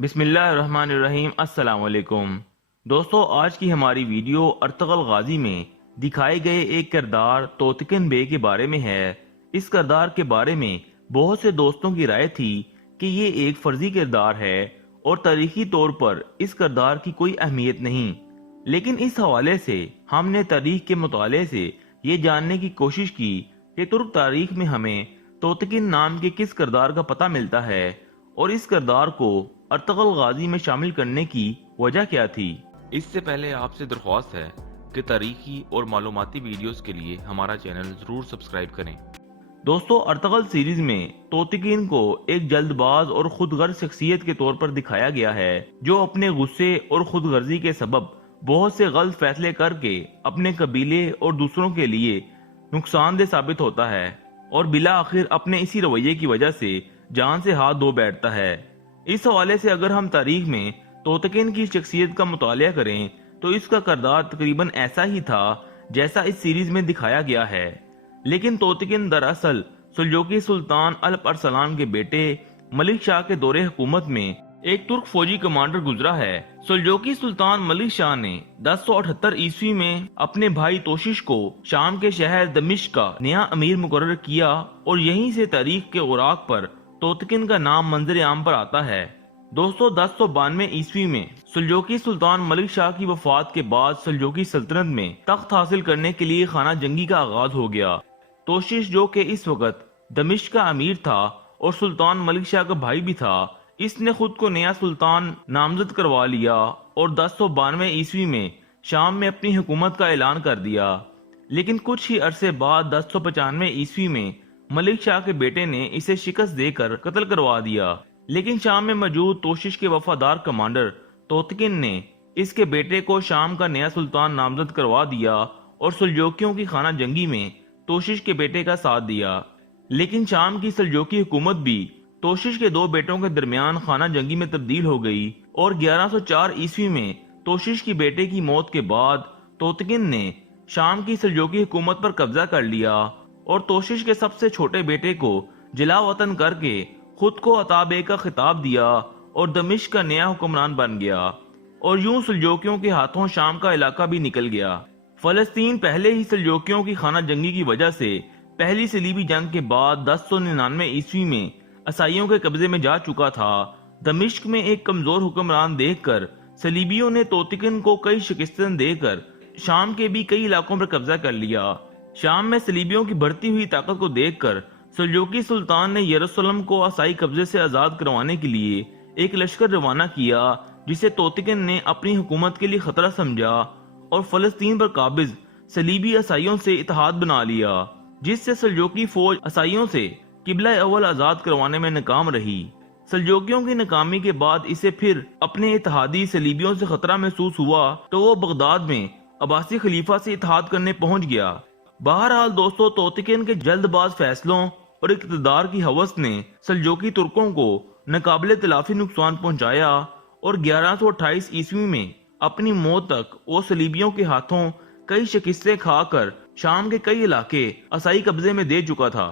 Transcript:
بسم اللہ الرحمن الرحیم۔ السلام علیکم دوستو، آج کی ہماری ویڈیو ارطغرل غازی میں دکھائے گئے ایک کردار توتکن بے کے بارے میں ہے۔ اس کردار کے بارے میں بہت سے دوستوں کی رائے تھی کہ یہ ایک فرضی کردار ہے اور تاریخی طور پر اس کردار کی کوئی اہمیت نہیں، لیکن اس حوالے سے ہم نے تاریخ کے مطالعے سے یہ جاننے کی کوشش کی کہ ترک تاریخ میں ہمیں توتکن نام کے کس کردار کا پتہ ملتا ہے اور اس کردار کو ارطغرل غازی میں شامل کرنے کی وجہ کیا تھی۔ اس سے پہلے آپ سے درخواست ہے کہ تاریخی اور معلوماتی ویڈیوز کے لیے ہمارا چینل ضرور سبسکرائب کریں۔ دوستو، ارطغرل سیریز میں توتکن کو ایک جلد باز اور خود غرض شخصیت کے طور پر دکھایا گیا ہے، جو اپنے غصے اور خود غرضی کے سبب بہت سے غلط فیصلے کر کے اپنے قبیلے اور دوسروں کے لیے نقصان دہ ثابت ہوتا ہے اور بالآخر اپنے اسی رویے کی وجہ سے جان سے ہاتھ دھو بیٹھتا ہے۔ اس حوالے سے اگر ہم تاریخ میں توتکن کی شخصیت کا مطالعہ کریں تو اس کا کردار تقریباً ایسا ہی تھا جیسا اس سیریز میں دکھایا گیا ہے، لیکن توتکن دراصل سلجوقی سلطان الپ ارسلان کے بیٹے ملک شاہ کے دور حکومت میں ایک ترک فوجی کمانڈر گزرا ہے۔ سلجوقی سلطان ملک شاہ نے 1078 عیسوی میں اپنے بھائی توشش کو شام کے شہر دمشق کا نیا امیر مقرر کیا اور یہیں سے تاریخ کے اوراق پر توتکن کا نام منظر عام پر آتا ہے۔ دوستو، 1092 عیسوی میں سلجوقی سلطان ملک شاہ کی وفات کے بعد سلجوقی سلطنت میں تخت حاصل کرنے کے لیے خانہ جنگی کا آغاز ہو گیا۔ توشش، جو کہ اس وقت دمشق کا امیر تھا اور سلطان ملک شاہ کا بھائی بھی تھا، اس نے خود کو نیا سلطان نامزد کروا لیا اور 1092 عیسوی میں شام میں اپنی حکومت کا اعلان کر دیا۔ لیکن کچھ ہی عرصے بعد 1095 عیسوی میں ملک شاہ کے بیٹے نے اسے شکست دے کر قتل کروا دیا، لیکن شام میں موجود توشش کے وفادار کمانڈر توتکن نے اس کے بیٹے کو شام کا نیا سلطان نامزد کروا دیا اور سلجوکیوں کی خانہ جنگی میں توشش کے بیٹے کا ساتھ دیا۔ لیکن شام کی سلجوکی حکومت بھی توشش کے دو بیٹوں کے درمیان خانہ جنگی میں تبدیل ہو گئی اور 1104 عیسوی میں توشش کی بیٹے کی موت کے بعد توتکن نے شام کی سلجوکی حکومت پر قبضہ کر لیا اور توشش کے سب سے چھوٹے بیٹے کو جلا وطن کر کے خود کو عطا بیگ کا خطاب دیا اور دمشق کا نیا حکمران بن گیا، اور یوں سلجوکیوں کے ہاتھوں شام کا علاقہ بھی نکل گیا۔ فلسطین پہلے ہی سلجوکیوں کی خانہ جنگی کی وجہ سے پہلی صلیبی جنگ کے بعد 1099 عیسوی میں عیسائیوں کے قبضے میں جا چکا تھا۔ دمشق میں ایک کمزور حکمران دیکھ کر صلیبیوں نے توتکن کو کئی شکستیں دے کر شام کے بھی کئی علاقوں پر قبضہ کر لیا۔ شام میں صلیبیوں کی بڑھتی ہوئی طاقت کو دیکھ کر سلجوکی سلطان نے یروشلم کو عیسائی قبضے سے آزاد کروانے کے لیے ایک لشکر روانہ کیا، جسے توتکن نے اپنی حکومت کے لیے خطرہ سمجھا اور فلسطین پر قابض صلیبی عیسائیوں سے اتحاد بنا لیا، جس سے سلجوکی فوج عیسائیوں سے قبلہ اول آزاد کروانے میں ناکام رہی۔ سلجوکیوں کی ناکامی کے بعد اسے پھر اپنے اتحادی صلیبیوں سے خطرہ محسوس ہوا تو وہ بغداد میں عباسی خلیفہ سے اتحاد کرنے پہنچ گیا۔ بہرحال دوستو، توتکن کے جلد باز فیصلوں اور اقتدار کی ہوس نے سلجوکی ترکوں کو ناقابل تلافی نقصان پہنچایا اور 1128 عیسوی میں اپنی موت تک وہ صلیبیوں کے ہاتھوں کئی شکستیں کھا کر شام کے کئی علاقے عیسائی قبضے میں دے چکا تھا۔